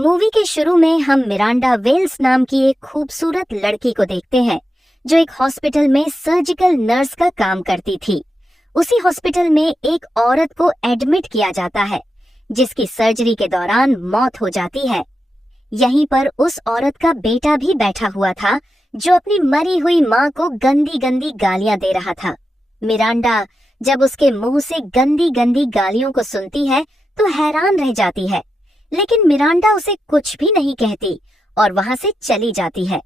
Movie के शुरू में हम मिरांडा वेल्स नाम की एक खूबसूरत लड़की को देखते हैं जो एक हॉस्पिटल में सर्जिकल नर्स का काम करती थी। उसी हॉस्पिटल में एक औरत को एडमिट किया जाता है जिसकी सर्जरी के दौरान मौत हो जाती है। यहीं पर उस औरत का बेटा भी बैठा हुआ था जो अपनी मरी हुई माँ को गंदी गंदी गालियां दे रहा था। मिरांडा जब उसके मुंह से गंदी गंदी गालियों को सुनती है तो हैरान रह जाती है, लेकिन मिरांडा उसे कुछ भी नहीं कहती और वहां से चली जाती है।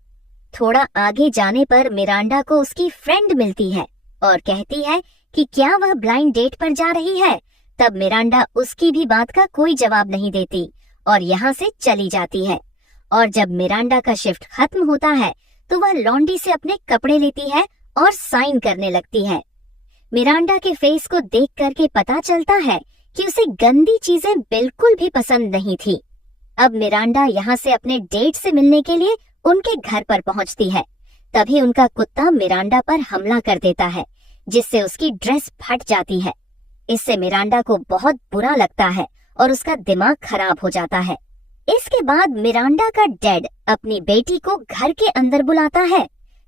थोड़ा आगे जाने पर मिरांडा को उसकी फ्रेंड मिलती है और कहती है कि क्या वह ब्लाइंड डेट पर जा रही है। तब मिरांडा उसकी भी बात का कोई जवाब नहीं देती और यहाँ से चली जाती है। और जब मिरांडा का शिफ्ट खत्म होता है तो वह लॉन्ड्री से अपने कपड़े लेती है और साइन करने लगती है। मिरांडा के फेस को देख करके पता चलता है कि उसे गंदी चीजें बिल्कुल भी पसंद नहीं थी। अब मिरांडा यहाँ से अपने डेट से मिलने के लिए उनके घर पर पहुँचती है। तभी उनका कुत्ता मिरांडा पर हमला कर देता है जिससे उसकी ड्रेस फट जाती है। इससे मिरांडा को बहुत बुरा लगता है और उसका दिमाग खराब हो जाता है। इसके बाद मिरांडा का डैड अपनी बेटी को घर के अंदर बुलाता है।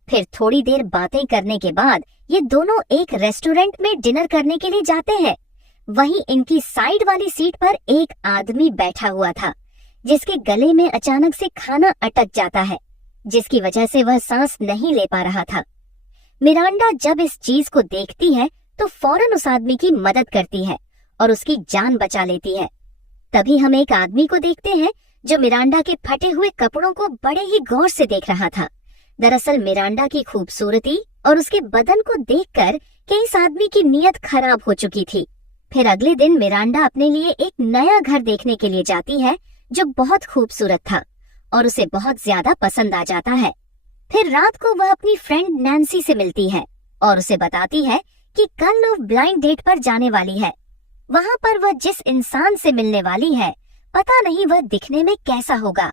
फिर थोड़ी देर बातें करने के बाद ये दोनों एक रेस्टोरेंट में डिनर करने के लिए जाते हैं। वहीं इनकी साइड वाली सीट पर एक आदमी बैठा हुआ था जिसके गले में अचानक से खाना अटक जाता है जिसकी वजह से वह सांस नहीं ले पा रहा था। मिरांडा जब इस चीज को देखती है तो फौरन उस आदमी की मदद करती है और उसकी जान बचा लेती है। तभी हम एक आदमी को देखते हैं जो मिरांडा के फटे हुए कपड़ों को बड़े ही गौर से देख रहा था। दरअसल मिरांडा की खूबसूरती और उसके बदन को देखकर कि इस आदमी की नीयत खराब हो चुकी थी। फिर अगले दिन मिरांडा अपने लिए एक नया घर देखने के लिए जाती है जो बहुत खूबसूरत था और उसे बहुत ज्यादा पसंद आ जाता है। फिर रात को वह अपनी फ्रेंड नैन्सी से मिलती है और उसे बताती है कि कल वह ब्लाइंड डेट पर जाने वाली है। वहाँ पर वह जिस इंसान से मिलने वाली है पता नहीं वह दिखने में कैसा होगा।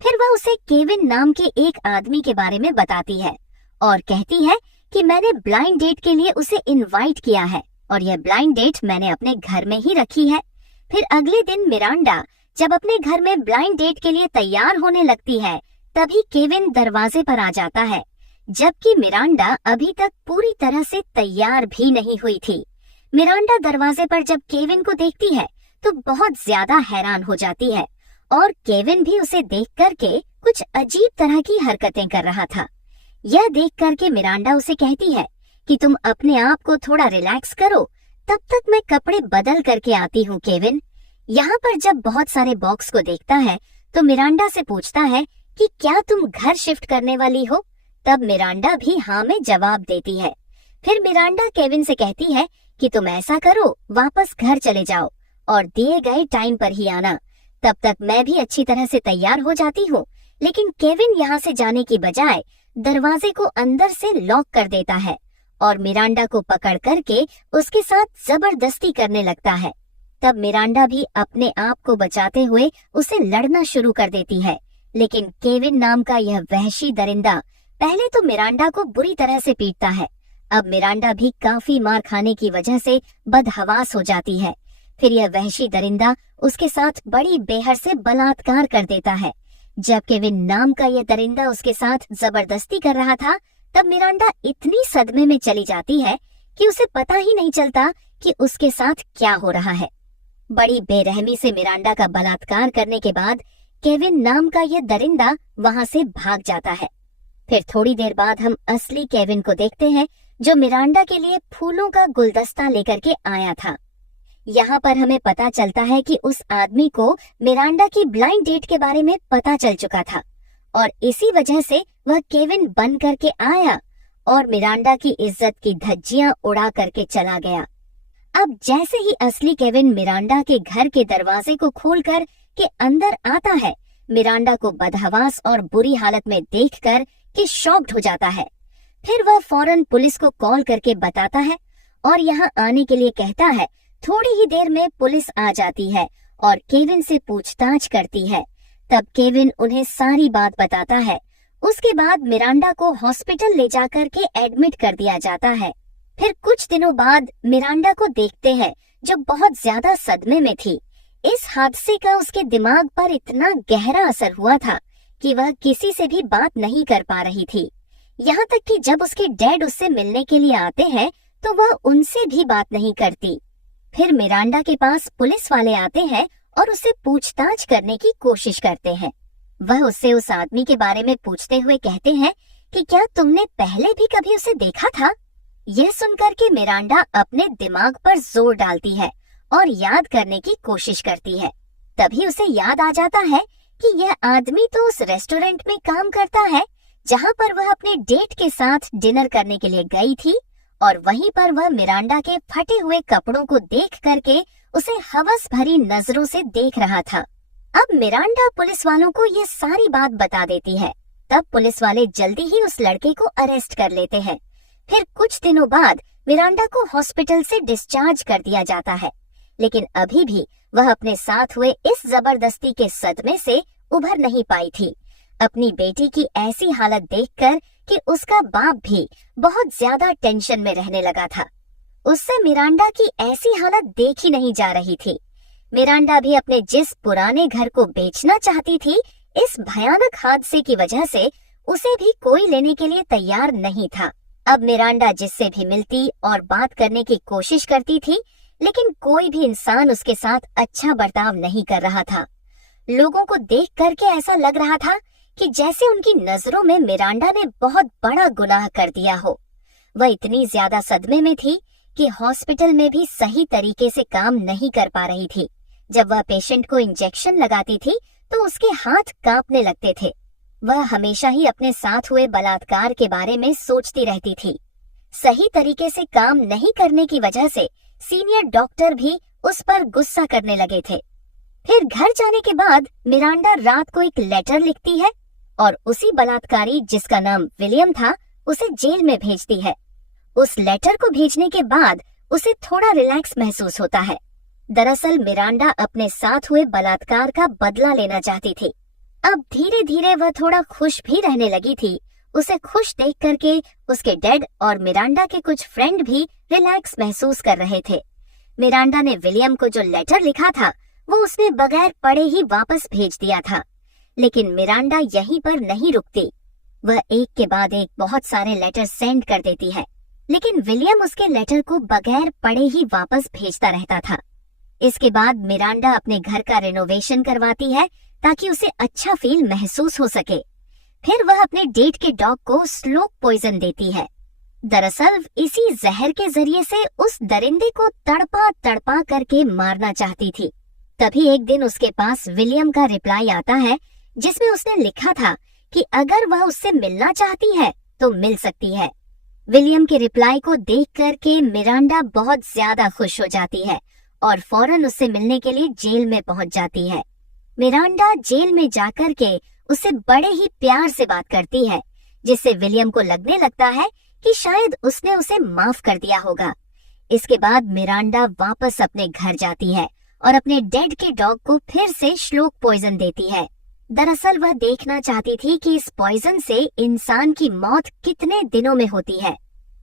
फिर वह उसे केविन नाम के एक आदमी के बारे में बताती है और कहती है कि मैंने ब्लाइंड डेट के लिए उसे इनवाइट किया है और यह ब्लाइंड डेट मैंने अपने घर में ही रखी है। फिर अगले दिन मिरांडा जब अपने घर में ब्लाइंड डेट के लिए तैयार होने लगती है तभी केविन दरवाजे पर आ जाता है, जबकि मिरांडा अभी तक पूरी तरह से तैयार भी नहीं हुई थी। मिरांडा दरवाजे पर जब केविन को देखती है तो बहुत ज्यादा हैरान हो जाती है और केविन भी उसे देख करके कुछ अजीब तरह की हरकतें कर रहा था। यह देख करके मिरांडा उसे कहती है कि तुम अपने आप को थोड़ा रिलैक्स करो, तब तक मैं कपड़े बदल करके आती हूँ केविन। यहाँ पर जब बहुत सारे बॉक्स को देखता है तो मिरांडा से पूछता है कि क्या तुम घर शिफ्ट करने वाली हो। तब मिरांडा भी हाँ में जवाब देती है। फिर मिरांडा केविन से कहती है कि तुम ऐसा करो, वापस घर चले जाओ और दिए गए टाइम पर ही आना, तब तक मैं भी अच्छी तरह से तैयार हो जाती हूँ। लेकिन केविन यहाँ से जाने की बजाय दरवाजे को अंदर से लॉक कर देता है और मिरांडा को पकड़ करके उसके साथ जबरदस्ती करने लगता है। तब मिरांडा भी अपने आप को बचाते हुए उसे लड़ना शुरू कर देती है, लेकिन केविन नाम का यह वहशी दरिंदा पहले तो मिरांडा को बुरी तरह से पीटता है। अब मिरांडा भी काफी मार खाने की वजह से बदहवास हो जाती है। फिर यह वहशी दरिंदा उसके साथ बड़ी बेहद से बलात्कार कर देता है। जब केविन नाम का यह दरिंदा उसके साथ जबरदस्ती कर रहा था तब मिरांडा इतनी सदमे में चली जाती है कि उसे पता ही नहीं चलता कि उसके साथ क्या हो रहा है। बड़ी बेरहमी से मिरांडा का बलात्कार करने के बाद केविन नाम का यह दरिंदा वहां से भाग जाता है। फिर थोड़ी देर बाद हम असली केविन को देखते हैं जो मिरांडा के लिए फूलों का गुलदस्ता लेकर के आया था। यहाँ पर हमें पता चलता है कि उस आदमी को मिरांडा की ब्लाइंड डेट के बारे में पता चल चुका था और इसी वजह से वह केविन बन करके आया और मिरांडा की इज्जत की धज्जियां उड़ा करके चला गया। अब जैसे ही असली केविन मिरांडा के घर के दरवाजे को खोलकर के अंदर आता है, मिरांडा को बदहवास और बुरी हालत में देखकर के शॉक्ड हो जाता है। फिर वह फौरन पुलिस को कॉल करके बताता है और यहाँ आने के लिए कहता है। थोड़ी ही देर में पुलिस आ जाती है और केविन से पूछताछ करती है। तब केविन उन्हें सारी बात बताता है। उसके बाद मिरांडा को हॉस्पिटल ले जाकर के एडमिट कर दिया जाता है। फिर कुछ दिनों बाद मिरांडा को देखते हैं जो बहुत ज्यादा सदमे में थी। इस हादसे का उसके दिमाग पर इतना गहरा असर हुआ था कि वह किसी से भी बात नहीं कर पा रही थी। यहाँ तक कि जब उसके डैड उससे मिलने के लिए आते हैं तो वह उनसे भी बात नहीं करती। फिर मिरांडा के पास पुलिस वाले आते हैं और उससे पूछताछ करने की कोशिश करते हैं। वह उससे उस आदमी के बारे में पूछते हुए कहते हैं कि क्या तुमने पहले भी कभी उसे देखा था? यह सुनकर के मिरांडा अपने दिमाग पर जोर डालती है और याद करने की कोशिश करती है। तभी उसे याद आ जाता है कि यह आदमी तो उस रेस्टोरेंट में काम करता है जहाँ पर वह अपने डेट के साथ डिनर करने के लिए गई थी, और वहीं पर वह मिरांडा के फटे हुए कपड़ों को देख करके उसे हवस भरी नजरों से देख रहा था। अब मिरांडा पुलिस वालों को ये सारी बात बता देती है। तब पुलिस वाले जल्दी ही उस लड़के को अरेस्ट कर लेते हैं। फिर कुछ दिनों बाद मिरांडा को हॉस्पिटल से डिस्चार्ज कर दिया जाता है, लेकिन अभी भी वह अपने साथ हुए इस जबरदस्ती के सदमे से उभर नहीं पाई थी। अपनी बेटी की ऐसी हालत देखकर कि उसका बाप भी बहुत ज्यादा टेंशन में रहने लगा था। उससे मिरांडा की ऐसी हालत देखी नहीं जा रही थी। मिरांडा भी अपने जिस पुराने घर को बेचना चाहती थी, इस भयानक हादसे की वजह से उसे भी कोई लेने के लिए तैयार नहीं था। अब मिरांडा जिससे भी मिलती और बात करने की कोशिश करती थी, लेकिन कोई भी इंसान उसके साथ अच्छा बर्ताव नहीं कर रहा था। लोगों को देख करके ऐसा लग रहा था कि जैसे उनकी नजरों में मिरांडा ने बहुत बड़ा गुनाह कर दिया हो। वह इतनी ज्यादा सदमे में थी कि हॉस्पिटल में भी सही तरीके से काम नहीं कर पा रही थी। जब वह पेशेंट को इंजेक्शन लगाती थी तो उसके हाथ कांपने लगते थे। वह हमेशा ही अपने साथ हुए बलात्कार के बारे में सोचती रहती थी। सही तरीके से काम नहीं करने की वजह से सीनियर डॉक्टर भी उस पर गुस्सा करने लगे थे। फिर घर जाने के बाद मिरांडा रात को एक लेटर लिखती है और उसी बलात्कारी, जिसका नाम विलियम था, उसे जेल में भेजती है। उस लेटर को भेजने के बाद उसे थोड़ा रिलैक्स महसूस होता है। दरअसल मिरांडा अपने साथ हुए बलात्कार का बदला लेना चाहती थी। अब धीरे धीरे वह थोड़ा खुश भी रहने लगी थी। उसे खुश देख करके उसके डैड और मिरांडा के कुछ फ्रेंड भी रिलैक्स महसूस कर रहे थे। मिरांडा ने विलियम को जो लेटर लिखा था वो उसने बगैर पढ़े ही वापस भेज दिया था। लेकिन मिरांडा यहीं पर नहीं रुकती। वह एक के बाद एक बहुत सारे लेटर सेंड कर देती है, लेकिन विलियम उसके लेटर को बगैर पढ़े ही वापस भेजता रहता था। इसके बाद मिरांडा अपने घर का रिनोवेशन करवाती है ताकि उसे अच्छा फील महसूस हो सके। फिर वह अपने डेट के डॉग को स्लोक पॉइजन देती है। दरअसल इसी जहर के जरिए से उस दरिंदे को तड़पा तड़पा करके मारना चाहती थी। तभी एक दिन उसके पास विलियम का रिप्लाई आता है, जिसमें उसने लिखा था कि अगर वह उससे मिलना चाहती है तो मिल सकती है। विलियम के रिप्लाई को देख करके मिरांडा बहुत ज्यादा खुश हो जाती है और फौरन उससे मिलने के लिए जेल में पहुंच जाती है। मिरांडा जेल में जाकर के उससे बड़े ही प्यार से बात करती है, जिससे विलियम को लगने लगता है कि शायद उसने उसे माफ कर दिया होगा। इसके बाद मिरांडा वापस अपने घर जाती है और अपने डेड के डॉग को फिर से स्लोक पॉइजन देती है। दरअसल वह देखना चाहती थी कि इस पॉइजन से इंसान की मौत कितने दिनों में होती है।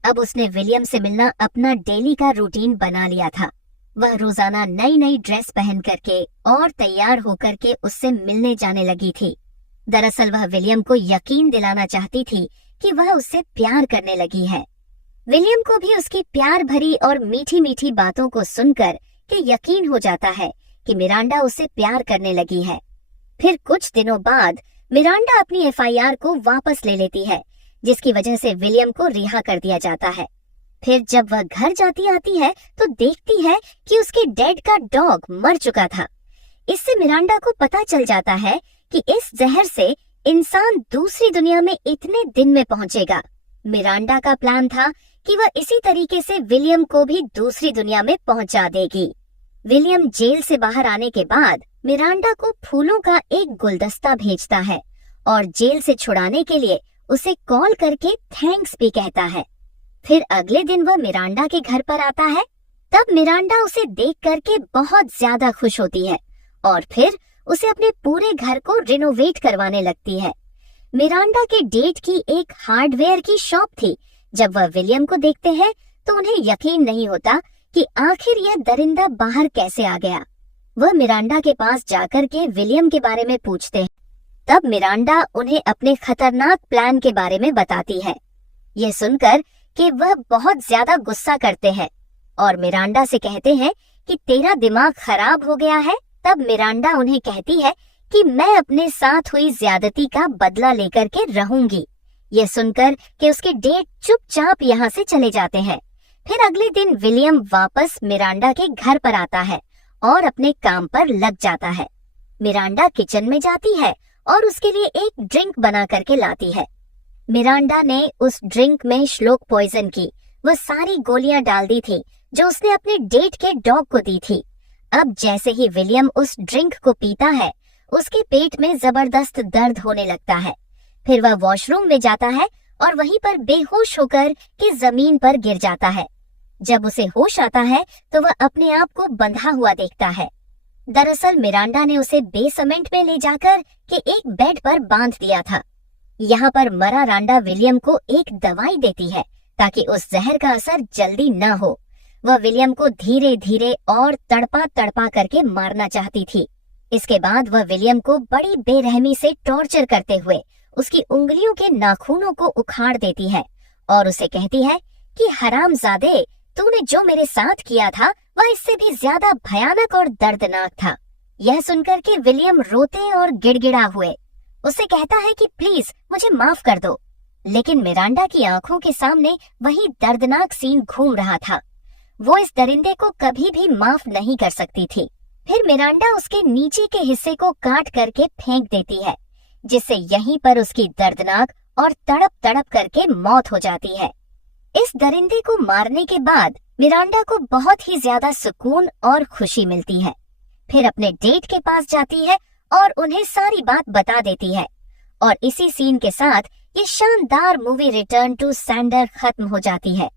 अब उसने विलियम से मिलना अपना डेली का रूटीन बना लिया था। वह रोजाना नई नई ड्रेस पहन करके और तैयार होकर के उससे मिलने जाने लगी थी। दरअसल वह विलियम को यकीन दिलाना चाहती थी कि वह उससे प्यार करने लगी है। विलियम को भी उसकी प्यार भरी और मीठी मीठी बातों को सुनकर के यकीन हो जाता है कि मिरांडा उससे प्यार करने लगी है। फिर कुछ दिनों बाद मिरांडा अपनी एफआईआर को वापस ले लेती है, जिसकी वजह से विलियम को रिहा कर दिया जाता है। फिर जब वह घर जाती आती है तो देखती है कि उसके डेड का डॉग मर चुका था। इससे मिरांडा को पता चल जाता है कि इस जहर से इंसान दूसरी दुनिया में इतने दिन में पहुंचेगा। मिरांडा का प्लान था कि वह इसी तरीके से विलियम को भी दूसरी दुनिया में पहुंचा देगी। विलियम जेल से बाहर आने के बाद मिरांडा को फूलों का एक गुलदस्ता भेजता है और जेल से छुड़ाने के लिए उसे कॉल करके थैंक्स भी कहता है। फिर अगले दिन वह मिरांडा के घर पर आता है। तब मिरांडा उसे देख करके बहुत ज्यादा खुश होती है और फिर उसे अपने पूरे घर को रिनोवेट करवाने लगती है। मिरांडा के डेट की एक हार्डवेयर की शॉप थी। जब वह विलियम को देखते हैं तो उन्हें यकीन नहीं होता कि आखिर यह दरिंदा बाहर कैसे आ गया। वह मिरांडा के पास जाकर के विलियम के बारे में पूछते हैं। तब मिरांडा उन्हें अपने खतरनाक प्लान के बारे में बताती है। यह सुनकर कि वह बहुत ज्यादा गुस्सा करते हैं और मिरांडा से कहते हैं कि तेरा दिमाग खराब हो गया है। तब मिरांडा उन्हें कहती है कि मैं अपने साथ हुई ज्यादती का बदला लेकर के रहूंगी। यह सुनकर कि उसके डेट चुपचाप यहाँ से चले जाते हैं। फिर अगले दिन विलियम वापस मिरांडा के घर पर आता है और अपने काम पर लग जाता है। मिरांडा किचन में जाती है और उसके लिए एक ड्रिंक बना करके लाती है। मिरांडा ने उस ड्रिंक में श्लोक पॉइजन की वो सारी गोलियां डाल दी थी जो उसने अपने डेट के डॉग को दी थी। अब जैसे ही विलियम उस ड्रिंक को पीता है, उसके पेट में जबरदस्त दर्द होने लगता है। फिर वह वॉशरूम में जाता है और वहीं पर बेहोश होकर के जमीन पर गिर जाता है। जब उसे होश आता है तो वह अपने आप को बंधा हुआ देखता है। दरअसल मिरांडा ने उसे बेसमेंट में ले जाकर के एक बेड पर बांध दिया था। यहाँ पर मरा रांडा विलियम को एक दवाई देती है ताकि उस जहर का असर जल्दी न हो। वह विलियम को धीरे धीरे और तड़पा तड़पा करके मारना चाहती थी। इसके बाद वह विलियम को बड़ी बेरहमी से टॉर्चर करते हुए उसकी उंगलियों के नाखूनों को उखाड़ देती है और उसे कहती है कि हरामजादे, तूने जो मेरे साथ किया था वह इससे भी ज्यादा भयानक और दर्दनाक था। यह सुनकर के विलियम रोते और गिड़गिड़ा हुए उसे कहता है कि प्लीज मुझे माफ कर दो, लेकिन मिरांडा की आंखों के सामने वही दर्दनाक सीन घूम रहा था। वो इस दरिंदे को कभी भी माफ नहीं कर सकती थी। फिर मिरांडा उसके नीचे के हिस्से को काट करके फेंक देती है, जिससे यहीं पर उसकी दर्दनाक और तड़प तड़प करके मौत हो जाती है। इस दरिंदे को मारने के बाद मिरांडा को बहुत ही ज्यादा सुकून और खुशी मिलती है। फिर अपने डेट के पास जाती है और उन्हें सारी बात बता देती है और इसी सीन के साथ ये शानदार मूवी रिटर्न टू सैंडर खत्म हो जाती है।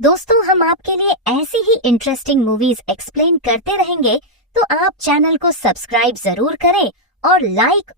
दोस्तों, हम आपके लिए ऐसी ही इंटरेस्टिंग मूवीज एक्सप्लेन करते रहेंगे, तो आप चैनल को सब्सक्राइब जरूर करें और लाइक